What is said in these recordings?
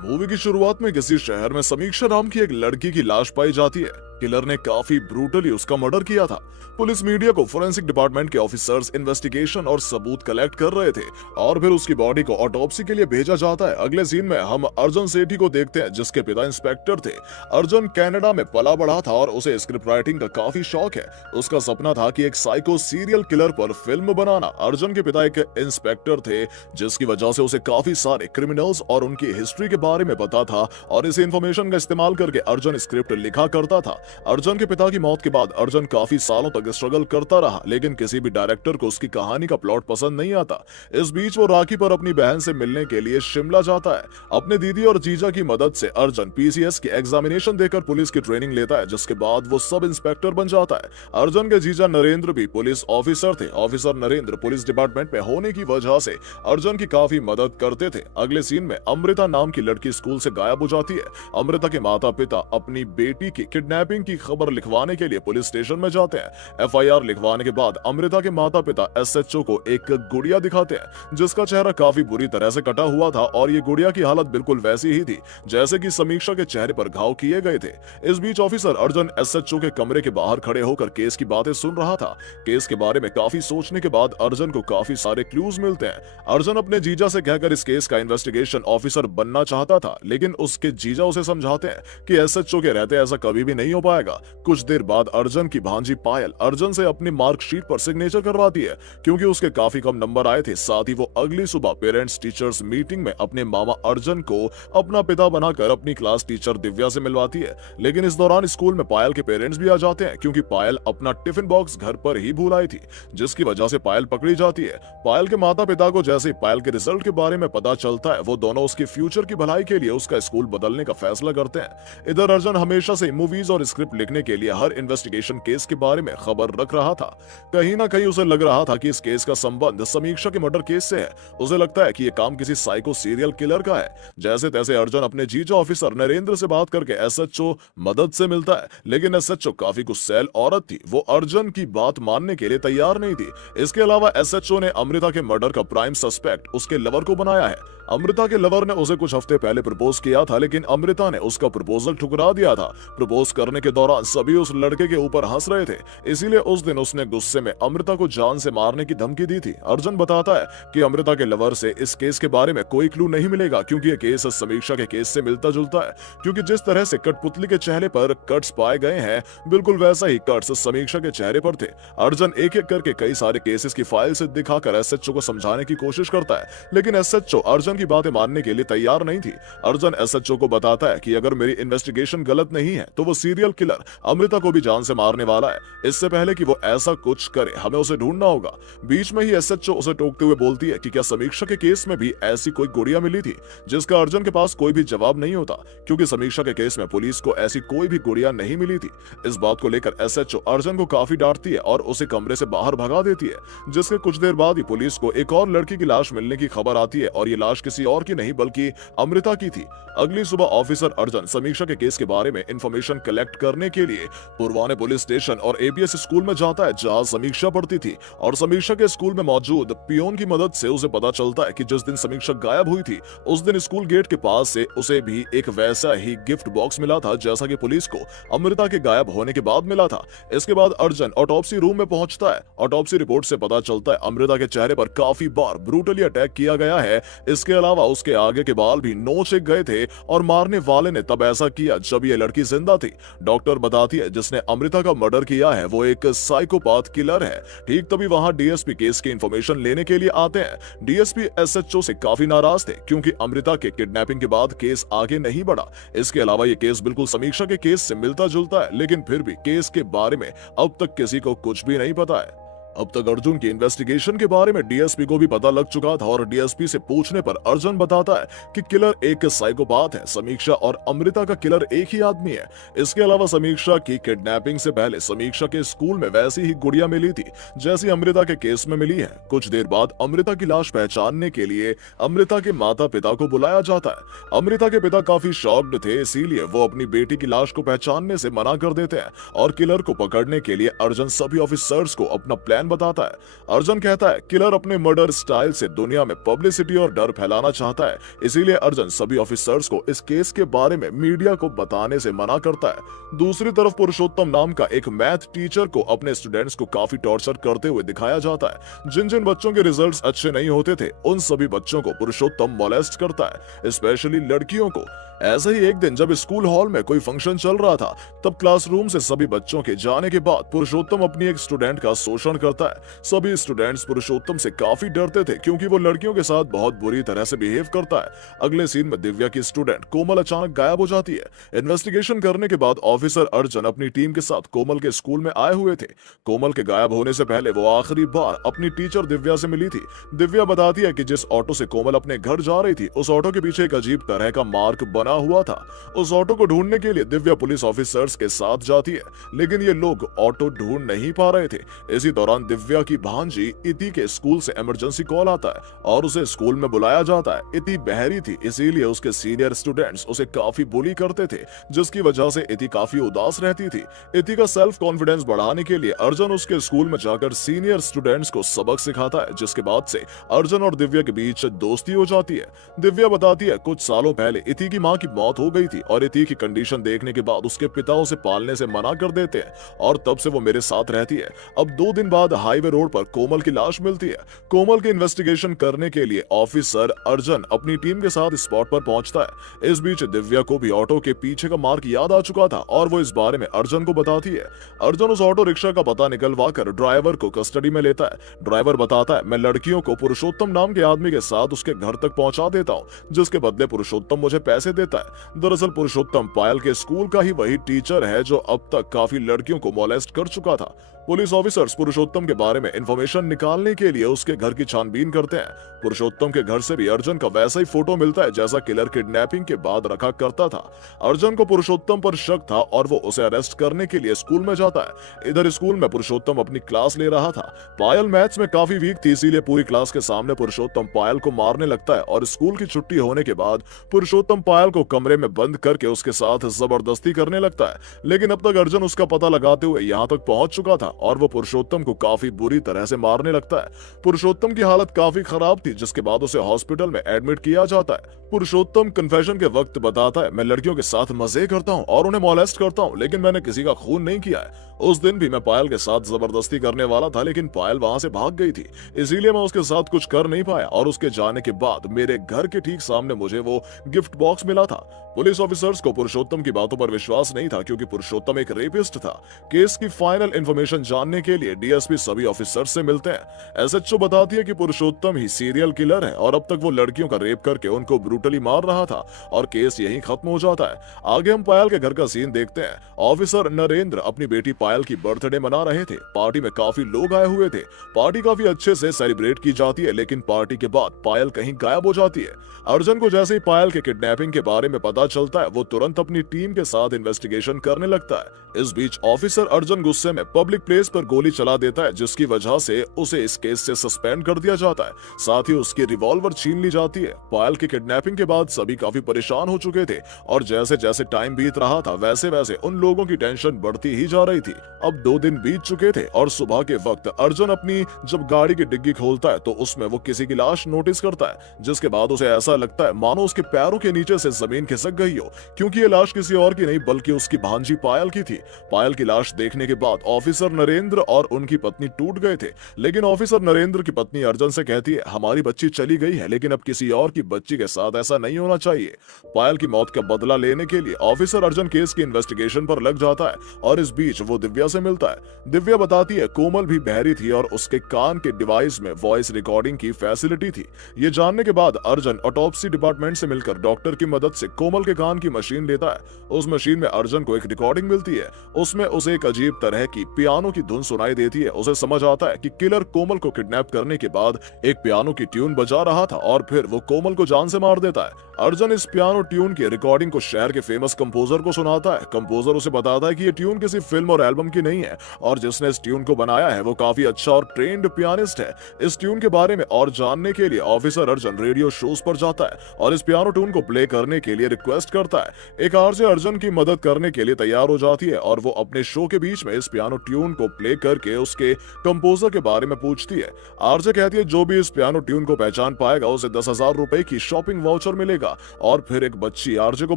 Movie की शुरुआत में किसी शहर में समीक्षा नाम की एक लड़की की लाश पाई जाती है। किलर ने काफी ब्रूटली उसका मर्डर किया था। पुलिस मीडिया को फोरेंसिक डिपार्टमेंट के ऑफिसर्स इन्वेस्टिगेशन और सबूत कलेक्ट कर रहे थे और फिर उसकी बॉडी को ऑटोप्सी के लिए भेजा जाता है। अगले सीन में हम अर्जुन सेठी को देखते हैं जिसके पिता इंस्पेक्टर थे। अर्जुन कनाडा में पला बढ़ा था और उसे स्क्रिप्ट राइटिंग का काफी शौक है। उसका सपना था कि एक साइको सीरियल किलर पर फिल्म बनाना। अर्जुन के पिता एक इंस्पेक्टर थे जिसकी वजह से उसे काफी सारे क्रिमिनल्स और उनकी हिस्ट्री के बारे में पता था और इस इंफॉर्मेशन का इस्तेमाल करके अर्जुन स्क्रिप्ट लिखा करता था। अर्जुन के पिता की मौत के बाद अर्जुन काफी सालों तक स्ट्रगल करता रहा, लेकिन किसी भी डायरेक्टर को उसकी कहानी का प्लॉट पसंद नहीं आता। इस बीच वो राखी पर अपनी बहन से मिलने के लिए शिमला जाता है। अपने दीदी और जीजा की मदद से अर्जुन पीसीएस की एग्जामिनेशन देकर पुलिस की ट्रेनिंग लेता है, जिसके बाद वो सब इंस्पेक्टर बन जाता है। अर्जुन के जीजा नरेंद्र भी पुलिस ऑफिसर थे। ऑफिसर नरेंद्र पुलिस डिपार्टमेंट में होने की वजह से अर्जुन की काफी मदद करते थे। अगले सीन में अमृता नाम की लड़की स्कूल से गायब हो जाती है। अमृता के माता पिता अपनी बेटी की किडनैपिंग की खबर लिखवाने के लिए पुलिस स्टेशन में जाते हैं। एफआईआर लिखवाने के बाद अमृता के माता पिता एसएचओ को एक गुड़िया दिखाते हैं जिसका चेहरा काफी बुरी तरह से कटा हुआ था और ये गुड़िया की हालत बिल्कुल वैसी ही थी जैसे कि समीक्षा के चेहरे पर घाव किए गए थे। इस बीच ऑफिसर अर्जुन एसएचओ के कमरे के बाहर खड़े होकर केस की बातें सुन रहा था। केस के बारे में काफी सोचने के बाद अर्जुन को काफी सारे क्लूज मिलते हैं। अर्जुन अपने जीजा से कहकर इस केस का इन्वेस्टिगेशन ऑफिसर बनना चाहता था, लेकिन उसके जीजा उसे समझाते हैं कि एसएचओ के रहते ऐसा कभी भी नहीं हो पाएगा। कुछ देर बाद अर्जुन की भांजी पायल अर्जुन से अपनी मार्कशीट पर सिग्नेचर करवाती है क्योंकि उसके काफी कम नंबर आए थे। साथ ही वो अगली सुबह पेरेंट्स टीचर्स मीटिंग में अपने मामा अर्जुन को अपना पिता बनाकर अपनी क्लास टीचर दिव्या से मिलवाती है। लेकिन इस दौरान स्कूल में पायल के पेरेंट्स भी आ जाते हैं क्योंकि पायल अपना टिफिन बॉक्स घर पर ही भूल आई थी, जिसकी वजह से पायल पकड़ी जाती है। पायल के माता पिता को जैसे ही पायल के रिजल्ट के बारे में पता चलता है, वो दोनों उसके फ्यूचर की भलाई के लिए उसका स्कूल बदलने का फैसला करते हैं। इधर अर्जुन हमेशा से मूवीज और स्क्रिप्ट लिखने के लिए हर इन्वेस्टिगेशन केस के बारे में खबर रख रहा था। कहीं ना कहीं उसे लग रहा था कि इस केस का संबंध समीक्षा के मर्डर केस से है। उसे लगता है कि यह काम किसी साइको सीरियल किलर का है। जैसे तैसे अर्जुन अपने जीजा ऑफिसर नरेंद्र से बात करके एसएचओ मदद से मिलता है, लेकिन एसएचओ काफी गुस्सैल औरत थी। वो अर्जुन की बात मानने के लिए तैयार नहीं थी। इसके अलावा एसएचओ ने अमृता के मर्डर का प्राइम सस्पेक्ट उसके लवर को बनाया है। अमृता के लवर ने उसे कुछ हफ्ते पहले प्रपोज किया था, लेकिन अमृता ने उसका प्रपोजल ठुकरा दिया था। प्रपोज करने के दौरान सभी उस लड़के के ऊपर हंस रहे थे, इसीलिए उस दिन उसने गुस्से में अमृता को जान से मारने की धमकी दी थी। अर्जुन बताता है कि अमृता के लवर से इस केस के बारे में कोई क्लू नहीं मिलेगा क्योंकि यह केस समीक्षा के केस से मिलता जुलता है, क्योंकि जिस तरह से कठपुतली के चेहरे पर कट्स पाए गए हैं बिल्कुल वैसा ही कट्स समीक्षा के चेहरे पर थे। अर्जुन एक एक करके कई सारे केसेस की फाइल से दिखाकर एसएचओ को समझाने की कोशिश करता है, लेकिन एसएचओ अर्जुन की बातें मानने के लिए तैयार नहीं थी। अर्जुन एसएचओ को बताता है कि अगर मेरी इन्वेस्टिगेशन गलत नहीं है तो वो सीरियल किलर अमृता को भी जान से मारने वाला है। इससे पहले कि वो ऐसा कुछ करे हमें उसे ढूंढना होगा। बीच में ही एसएचओ उसे टोकते हुए बोलती है कि क्या समीक्षा के केस में भी ऐसी कोई गुड़िया मिली थी, जिसका अर्जुन के पास कोई भी जवाब नहीं होता क्योंकि समीक्षा के केस में पुलिस को ऐसी कोई भी गुड़िया नहीं मिली थी। इस बात को लेकर एसएचओ अर्जुन को काफी डांटती है और उसे कमरे से बाहर भगा देती है। जिसके कुछ देर बाद ही पुलिस को एक और लड़की की लाश मिलने की खबर आती है और ये लाश किसी और की नहीं बल्कि अमृता की थी। अगली सुबह ऑफिसर अर्जुन समीक्षा के केस के बारे में इंफॉर्मेशन कलेक्ट करने के लिए पुरवाने पुलिस स्टेशन और एपीएस स्कूल में जाता है जहां समीक्षा पढ़ती थी, और समीक्षा के स्कूल में मौजूद पियोन की मदद से उसे पता चलता है कि जिस दिन समीक्षा गायब हुई थी उस दिन स्कूल गेट के पास से उसे भी एक वैसा ही गिफ्ट बॉक्स मिला था जैसा कि पुलिस को अमृता के गायब होने के बाद मिला था। इसके बाद अर्जुन ऑटोप्सी रूम में पहुंचता है। ऑटोप्सी रिपोर्ट से पता चलता है अमृता के चेहरे पर काफी बार ब्रूटली अटैक किया गया है। इसके अलावा उसके आगे के बाल भी नोचे गए थे और मारने वाले ने तब ऐसा किया जब ये लड़की जिंदा थी। डॉक्टर बताती है जिसने अमृता का मर्डर किया है वो एक साइकोपाथ किलर है। ठीक तभी वहां डीएसपी केस की इंफॉर्मेशन लेने के लिए आते हैं। डीएसपी एसएचओ से काफी नाराज थे क्योंकि अमृता के किडनैपिंग के बाद केस आगे नहीं बढ़ा। इसके अलावा ये केस बिल्कुल समीक्षा के केस से मिलता जुलता है, लेकिन फिर भी केस के बारे में अब तक किसी को कुछ भी नहीं पता है। अब तक अर्जुन की इन्वेस्टिगेशन के बारे में डीएसपी को भी पता लग चुका था और डीएसपी से पूछने पर अर्जुन बताता है कि किलर एक साइकोपाथ है। समीक्षा और अमृता का किलर एक ही आदमी है। इसके अलावा समीक्षा की किडनैपिंग से पहले समीक्षा के स्कूल में वैसी ही गुड़िया मिली थी जैसी अमृता के केस में मिली है। कुछ देर बाद अमृता की लाश पहचानने के लिए अमृता के माता पिता को बुलाया जाता है। अमृता के पिता काफी शॉक्ड थे, इसीलिए वो अपनी बेटी की लाश को पहचानने से मना कर देते हैं और किलर को पकड़ने के लिए अर्जुन सभी ऑफिसर्स को अपना प्लान प्लान बताता है। अर्जुन कहता है किलर अपने मर्डर स्टाइल से दुनिया में पब्लिसिटी और डर फैलाना चाहता है, इसीलिए अर्जुन सभी ऑफिसर्स को इस केस के बारे में मीडिया को बताने से मना करता है। दूसरी तरफ पुरुषोत्तम नाम का एक मैथ टीचर को अपने स्टूडेंट्स को काफी टॉर्चर करते हुए दिखाया जाता है। जिन जिन बच्चों के रिजल्ट्स अच्छे नहीं होते थे उन सभी बच्चों को पुरुषोत्तम मोलेस्ट करता है, स्पेशली लड़कियों को। ऐसे ही एक दिन जब स्कूल हॉल में कोई फंक्शन चल रहा था, तब क्लासरूम से सभी बच्चों के जाने के बाद पुरुषोत्तम अपनी एक स्टूडेंट का शोषण करता है। सभी स्टूडेंट्स पुरुषोत्तम से काफी डरते थे क्योंकि वो लड़कियों के साथ बहुत बुरी तरह से बिहेव करता है। अगले सीन में दिव्या की स्टूडेंट कोमल अचानक गायब हो जाती है। इन्वेस्टिगेशन करने के बाद ऑफिसर अर्जुन अपनी टीम के साथ कोमल के स्कूल में आए हुए थे। कोमल के गायब होने से पहले वो आखिरी बार अपनी टीचर दिव्या से मिली थी। दिव्या बताती है कि जिस ऑटो से कोमल अपने घर जा रही थी, उस ऑटो के पीछे एक अजीब तरह का मार्क बना हुआ था। उस ऑटो को ढूंढने के लिए दिव्या पुलिस ऑफिसर्स के साथ जाती है, लेकिन ये लोग ऑटो ढूंढ नहीं पा रहे थे। इसी दौरान दिव्या की भांजी इति के स्कूल से इमरजेंसी कॉल आता है और उसे स्कूल में बुलाया जाता है। इति बहरी थी, इसीलिए उसके सीनियर स्टूडेंट्स उसे काफी बुली करते थे, जिसकी वजह से इति काफी उदास रहती थी। इति का सेल्फ कॉन्फिडेंस बढ़ाने के लिए अर्जुन उसके स्कूल में जाकर सीनियर स्टूडेंट्स को सबक सिखाता है, जिसके बाद से अर्जुन और दिव्या के बीच दोस्ती हो जाती है। दिव्या बताती है कुछ सालों पहले इति की मां की मौत हो गई थी और इति की कंडीशन देखने के बाद उसके पिता उसे पालने से मना कर देते हैं और तब से वो मेरे साथ रहती है। अब 2 दिन बाद हाईवे रोड पर कोमल की लाश मिलती है। कोमल की इन्वेस्टिगेशन करने के लिए ऑफिसर अर्जुन अपनी टीम के साथ स्पॉट पर पहुंचता है। इस बीच दिव्या को भी ऑटो के पीछे का मार्क याद आ चुका था और वो इस बारे में अर्जुन को बताती है। अर्जुन उस ऑटो रिक्शा का पता निकलवा कर ड्राइवर को कस्टडी में लेता है। ड्राइवर बताता है मैं लड़कियों को पुरुषोत्तम नाम के आदमी के साथ उसके घर तक पहुंचा देता हूं, जिसके बदले पुरुषोत्तम मुझे पैसे देता है। दरअसल पुरुषोत्तम पायल के स्कूल का ही वही टीचर है जो अब तक काफी लड़कियों को मोलेस्ट कर चुका था। पुलिस ऑफिसर्स पुरुषोत्तम के बारे में इंफॉर्मेशन निकालने के लिए उसके घर की छानबीन करते हैं। पुरुषोत्तम के घर से भी अर्जुन का वैसा ही फोटो मिलता है जैसा किलर किडनैपिंग के बाद रखा करता था। अर्जुन को पुरुषोत्तम पर शक था और वो उसे अरेस्ट करने के लिए स्कूल में जाता है। इधर स्कूल में पुरुषोत्तम अपनी क्लास ले रहा था। पायल मैथ्स में काफी वीक थी, इसीलिए पूरी क्लास के सामने पुरुषोत्तम पायल को मारने लगता है और स्कूल की छुट्टी होने के बाद पुरुषोत्तम पायल को कमरे में बंद करके उसके साथ जबरदस्ती करने लगता है। लेकिन अब तक अर्जुन उसका पता लगाते हुए यहाँ तक पहुंच चुका था और वो पुरुषोत्तम को काफी बुरी तरह से मारने लगता है। पुरुषोत्तम की हालत काफी खराब थी, जिसके बाद उसे हॉस्पिटल में एडमिट किया जाता है। पुरुषोत्तम कन्फेशन के वक्त बताता है मैं लड़कियों के साथ मजे करता हूँ और उन्हें मोलेस्ट करता हूँ, लेकिन मैंने किसी का खून नहीं किया है। उस दिन भी मैं पायल के साथ जबरदस्ती करने वाला था, लेकिन पायल वहां से भाग गई थी, इसीलिए मैं उसके साथ कुछ कर नहीं पाया और उसके जाने के बाद मेरे घर के ठीक सामने मुझे वो गिफ्ट बॉक्स मिला था। पुलिस ऑफिसर्स को पुरुषोत्तम की बातों पर विश्वास नहीं था क्योंकि पुरुषोत्तम एक रेपिस्ट था। केस की फाइनल इंफॉर्मेशन जानने के लिए डीएसपी सभी ऑफिसर्स से मिलते हैं। एसएचओ बताती है कि पुरुषोत्तम ही सीरियल किलर है और अब तक वो लड़कियों का रेप करके उनको ब्रूटली मार रहा था और केस यहीं खत्म हो जाता है। आगे हम पायल के घर का सीन देखते हैं। ऑफिसर नरेंद्र अपनी बेटी पायल की बर्थडे मना रहे थे। पार्टी में काफी लोग आए हुए थे। पार्टी काफी अच्छे से सेलिब्रेट की जाती है, लेकिन पार्टी के बाद पायल कहीं गायब हो जाती है। अर्जुन को जैसे ही पायल के किडनैपिंग के बारे में पता चलता है, वो तुरंत अपनी टीम के साथ इन्वेस्टिगेशन करने लगता है। इस बीच ऑफिसर अर्जुन गुस्से में पब्लिक प्लेस पर गोली चला देता है, जिसकी वजह से उसे इस केस से सस्पेंड कर दिया जाता है। साथ ही उसकी रिवॉल्वर छीन ली जाती है। पायल की किडनैपिंग के बाद सभी काफी परेशान हो चुके थे और जैसे जैसे टाइम बीत रहा था वैसे वैसे उन लोगों की टेंशन बढ़ती ही जा रही थी। अब 2 दिन बीत चुके थे और सुबह के वक्त अर्जुन अपनी जब गाड़ी की डिग्गी खोलता है तो उसमें वो किसी की लाश नोटिस करता है, जिसके बाद उसे ऐसा लगता है मानो उसके पैरों के नीचे से जमीन खिसक गई हो, क्योंकि ये लाश किसी और की नहीं बल्कि उसकी भांजी पायल की थी। पायल की लाश देखने के बाद ऑफिसर नरेंद्र और उनकी पत्नी टूट गए थे, लेकिन ऑफिसर नरेंद्र की पत्नी अर्जुन से कहती है हमारी बच्ची चली गई है, लेकिन अब किसी और की बच्ची के साथ ऐसा नहीं होना चाहिए। पायल की मौत का बदला लेने के लिए ऑफिसर अर्जुन केस की इन्वेस्टिगेशन पर लग जाता है और इस बीच वो दिव्या से मिलता है। दिव्या बताती है कोमल भी बहरी थी और उसके कान के डिवाइस में वॉइस रिकॉर्डिंग की फैसिलिटी थी। ये जानने के बाद अर्जुन ऑटोप्सी डिपार्टमेंट से मिलकर डॉक्टर की मदद से कोमल के कान की मशीन लेता है। उस मशीन में अर्जुन को एक रिकॉर्डिंग मिलती है। उसमें उसे एक अजीब तरह की पियानो की धुन सुनाई देती है। उसे समझ आता है कि किलर कोमल को किडनैप करने के बाद एक पियानो की ट्यून बजा रहा था और फिर वो कोमल को जान से मार देता है। अर्जुन इस पियानो ट्यून की रिकॉर्डिंग को शहर के फेमस कंपोजर को सुनाता है। कंपोजर उसे बताता है कि ये ट्यून किसी फिल्म और एल्बम की नहीं है और जिसने इस ट्यून को बनाया है वो काफी अच्छा और ट्रेंड पियानिस्ट है। इस ट्यून के बारे में और जानने के लिए ऑफिसर अर्जुन रेडियो शोज पर जाता है और इस पियानो ट्यून को प्ले करने के लिए रिक्वेस्ट करता है। एक आरजे अर्जुन की मदद करने के लिए तैयार हो जाती है और वो अपने शो के बीच में इस पियानो ट्यून को प्ले करके उसके कंपोजर के बारे में पूछती है। आरजे कहती है जो भी इस पियानो ट्यून को पहचान पाएगा उसे 10,000 रुपए की शॉपिंग वाउचर मिलेगा। और फिर एक बच्ची आरजे को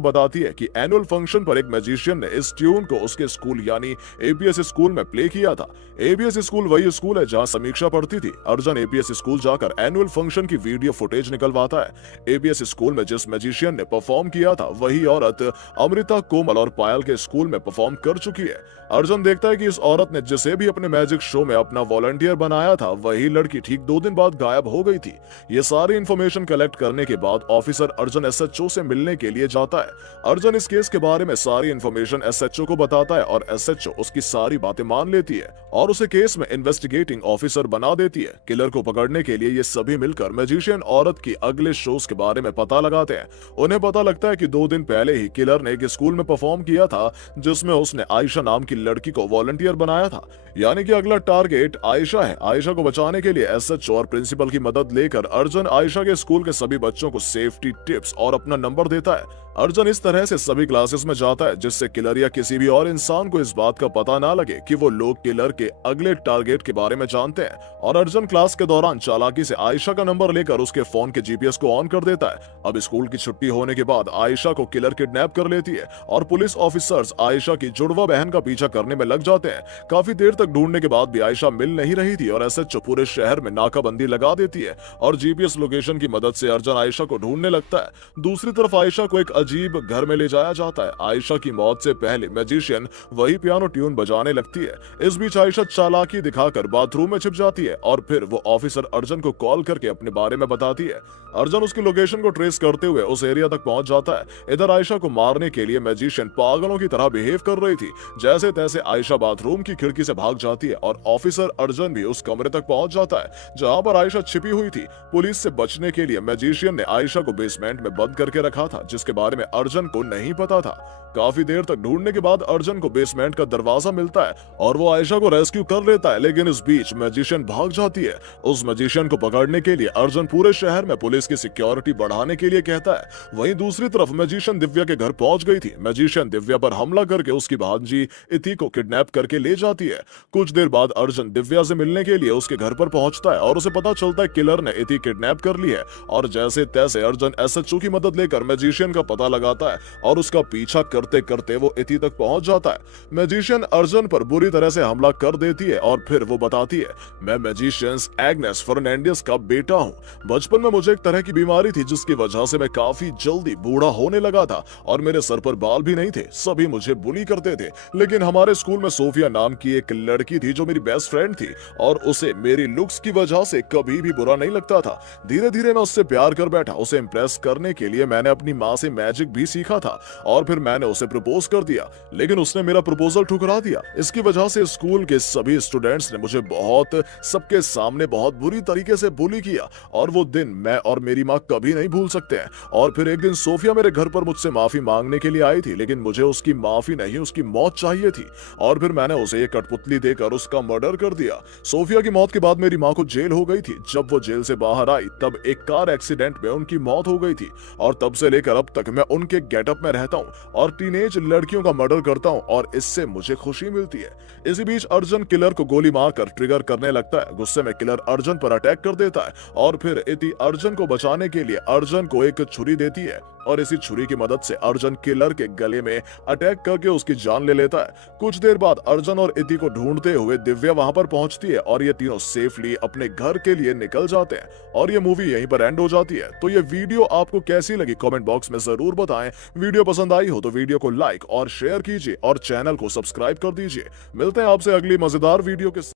बताती है कि एनुअल फंक्शन पर एक मैजिशियन ने इस ट्यून को उसके स्कूल यानी एपीएस स्कूल में प्ले किया था। एपीएस स्कूल वही स्कूल है जहां समीक्षा पढ़ती थी। अर्जुन एपीएस स्कूल जाकर एनुअल फंक्शन की वीडियो फुटेज निकलवाता है। एपीएस स्कूल में जिस मैजिशियन ने परफॉर्म किया था वही औरत अमृता, कोमल और पायल के स्कूल में परफॉर्म कर चुकी है। अर्जुन देखता है कि इस औरत ने जिसे भी अपने मैजिक शो में अपना वॉलंटियर बनाया था वही लड़की ठीक 2 दिन बाद गायब हो गई थी। ये सारी इंफॉर्मेशन कलेक्ट करने के बाद ऑफिसर अर्जुन एसएचओ से मिलने के लिए जाता है। अर्जुन इस केस के बारे में सारी इंफॉर्मेशन एसएचओ को बताता है और एसएचओ उसकी सारी बातें मान लेती है और उसे केस में इन्वेस्टिगेटिंग ऑफिसर बना देती है। किलर को पकड़ने के लिए ये सभी मिलकर मैजिशियन औरत की अगले शोज के बारे में पता लगाते हैं। उन्हें पता लगता है कि 2 दिन पहले ही किलर ने एक स्कूल में परफॉर्म किया था जिसमें उसने आयशा नाम की लड़की को वॉलंटियर बनाया था। यानी कि अगला टारगेट आयशा है। आयशा को बचाने के लिए एसएचओ और प्रिंसिपल की मदद लेकर अर्जुन आयशा के स्कूल के सभी बच्चों को सेफ्टी टिप्स और अपना नंबर देता है। अर्जुन इस तरह से सभी क्लासेस में जाता है जिससे किलर या किसी भी और इंसान को इस बात का पता ना लगे कि वो लोग किलर के अगले टारगेट के बारे में जानते हैं। और अर्जुन क्लास के दौरान चालाकी से आयशा का नंबर लेकर उसके फोन के जीपीएस को ऑन कर देता है। अब स्कूल की छुट्टी होने के बाद आयशा को किलर किडनैप कर लेती है और पुलिस ऑफिसर्स आयशा की जुड़वा बहन का पीछा करने में लग जाते हैं। काफी देर तक ढूंढने के बाद भी आयशा मिल नहीं रही थी और एसएचओ पूरे शहर में नाकाबंदी लगा देती है और जीपीएस लोकेशन की मदद से अर्जुन आयशा को ढूंढने लगता है। दूसरी तरफ आयशा को एक अजीब घर में ले जाया जाता है। आयशा की मौत से पहले मैजिशियन वही पियानो ट्यून बजाने लगती है। इस बीच आयशा चालाकी दिखाकर बाथरूम में छिप जाती है और फिर वो ऑफिसर अर्जुन को कॉल करके अपने बारे में बताती है। अर्जुन उसकी लोकेशन को ट्रेस करते हुए उस एरिया तक पहुंच जाता है। इधर आयशा को मारने के लिए मैजिशियन पागलों की तरह बिहेव कर रही थी। जैसे तैसे आयशा बाथरूम की खिड़की से भाग जाती है और ऑफिसर अर्जुन भी उस कमरे तक पहुंच जाता है जहां पर आयशा छिपी हुई थी। पुलिस से बचने के लिए मैजिशियन ने आयशा को बेसमेंट में बंद करके रखा था जिसके बारे में अर्जुन को नहीं पता था। काफी देर तक ढूंढने के बाद अर्जुन को बेसमेंट का दरवाजा मिलता है और वो आयशा को रेस्क्यू कर लेता है, लेकिन इस बीच मैजिशियन भाग जाती है। उस मैजिशियन को पकड़ने के लिए अर्जुन पूरे शहर में पुलिस की सिक्योरिटी बढ़ाने के लिए कहता है। वहीं दूसरी तरफ मैजिशियन दिव्या के घर पहुंच गई थी। मैजिशियन दिव्या पर हमला करके उसकी भांजी इति को किडनैप करके ले जाती है। कुछ देर बाद अर्जुन दिव्या से मिलने के लिए उसके घर पर पहुंचता है और उसे पता चलता है किलर ने इति किडनैप कर ली है और जैसे तैसे अर्जुन एसएचओ की मदद लेकर मैजिशियन का पता लगाता है और उसका पीछा करते करते वो इति तक पहुंच जाता है। मैजिशियन अर्जुन पर बुरी तरह से हमला कर देती है और फिर वो बताती है, मैं मैजिशियंस एग्नेस फर्नांडिस का बेटा हूं। बचपन में मुझे एक तरह की बीमारी थी जिसकी वजह से मैं काफी जल्दी बूढ़ा होने लगा था और मेरे सर पर बाल भी नहीं थे। सभी मुझे बुली करते थे, लेकिन हमारे स्कूल में सोफिया नाम की एक लड़की थी जो मेरी बेस्ट फ्रेंड थी और उसे मेरी लुक्स की वजह से कभी भी बुरा नहीं लगता था। धीरे धीरे मैं उससे प्यार कर बैठा। उसे इम्प्रेस करने के लिए मैंने अपनी माँ से मैजिक भी सीखा था और फिर मैंने उसे प्रपोज कर दिया, लेकिन उसने मेरा प्रपोजल ठुकरा दिया। इसकी वजह से स्कूल के सभी स्टूडेंट्स ने मुझे सबके सामने बहुत बुरी तरीके से बुली किया और वो दिन मैं और मेरी माँ कभी नहीं भूल सकते हैं। और फिर एक दिन सोफिया मेरे घर पर मुझसे माफी मांगने के लिए आई थी, लेकिन मुझे उसकी माफी नहीं उसकी मौत चाहिए थी और फिर मैंने उसे एक कठपुतली देकर उसका मर्डर कर दिया। सोफिया की मौत के बाद मेरी माँ को जेल हो गई थी। जब वो जेल से बाहर आई तब एक कार एक्सीडेंट में उनकी मौत हो गई थी और तब से लेकर अब तक मैं उनके गेटअप में रहता हूँ और टीनेज लड़कियों का मर्डर करता हूँ और इससे मुझे खुशी मिलती है। इसी बीच अर्जुन किलर को गोली मारकर ट्रिगर करने लगता है। गुस्से में किलर अर्जुन पर अटैक कर देता है और फिर इति अर्जुन को बचाने के लिए अर्जुन को एक छुरी देती है और इसी छुरी की मदद से अर्जुन किलर के गले में अटैक करके उसकी जान ले लेता है। कुछ देर बाद अर्जुन और इति को ढूंढते हुए दिव्या वहां पर पहुंचती है और ये तीनों सेफली अपने घर के लिए निकल जाते हैं और ये मूवी यहीं पर एंड हो जाती है। तो ये वीडियो आपको कैसी लगी कमेंट बॉक्स में जरूर बताएं। वीडियो पसंद आई हो तो वीडियो को लाइक और शेयर कीजिए और चैनल को सब्सक्राइब कर दीजिए। मिलते हैं आपसे अगली मजेदार वीडियो के